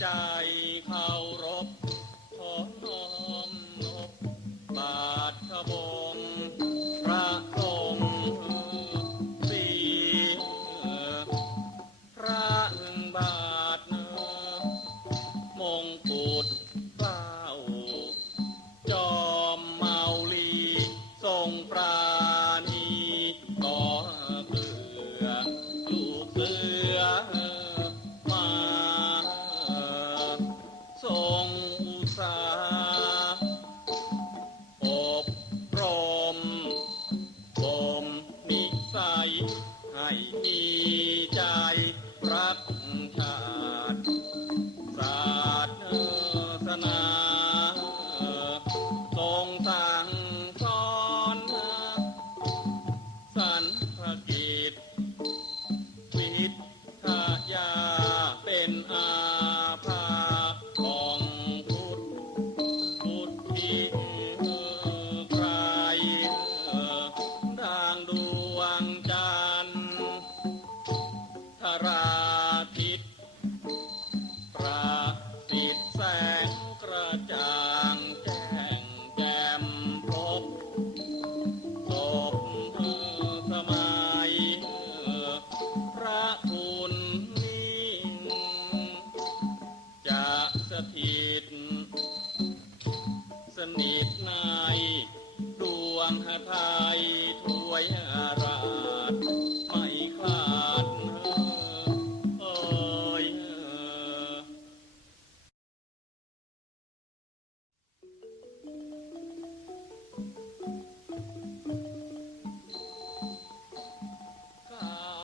ใจเคารพขอน้อมนบบาทขบงพระทรงสีพระบาทมงกุฎเกล้าจอมเมาลีทรงปราณีก่อเกลือลูกเสือ ชาติศาสนาทรงสั่งสอนสันพกิจวิทยาเป็นอา ถิตสนิทในดวงหทัยถวยอาราม